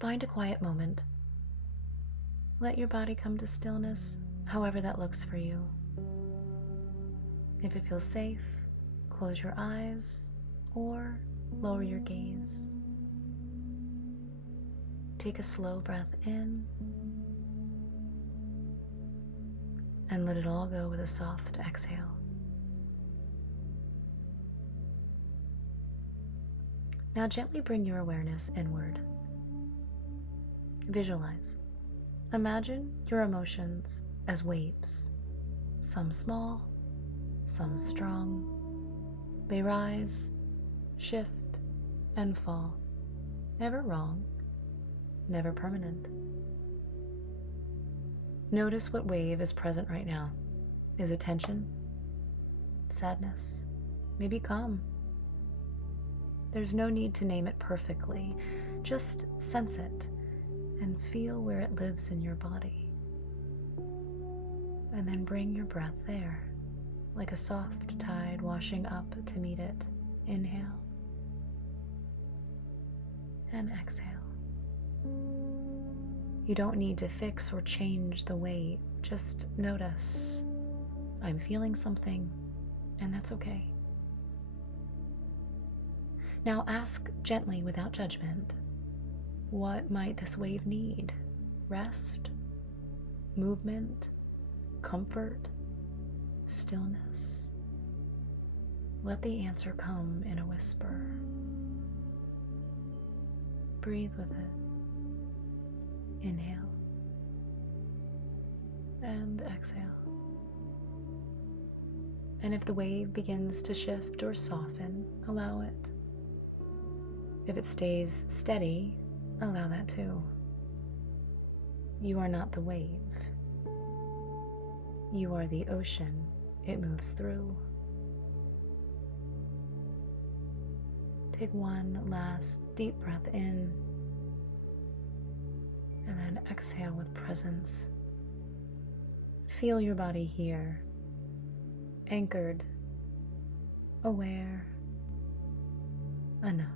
Find a quiet moment. Let your body come to stillness, however that looks for you. If it feels safe, close your eyes or lower your gaze. Take a slow breath in and let it all go with a soft exhale. Now gently bring your awareness inward. Visualize. Imagine your emotions as waves, some small, some strong. They rise, shift, and fall. Never wrong, never permanent. Notice what wave is present right now. Is it tension? Sadness? Maybe calm? There's no need to name it perfectly. Just sense it and feel where it lives in your body. And then bring your breath there, like a soft tide washing up to meet it. Inhale and exhale. You don't need to fix or change the wave. Just notice, I'm feeling something, and that's okay. Now ask gently without judgment, what might this wave need? Rest? Movement? Comfort? Stillness? Let the answer come in a whisper. Breathe with it. Inhale and exhale. And if the wave begins to shift or soften, allow it. If it stays steady, allow that too. You are not the wave. You are the ocean it moves through. Take one last deep breath in, and then exhale with presence. Feel your body here, anchored, aware, enough.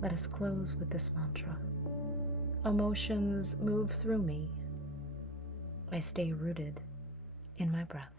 Let us close with this mantra. Emotions move through me. I stay rooted in my breath.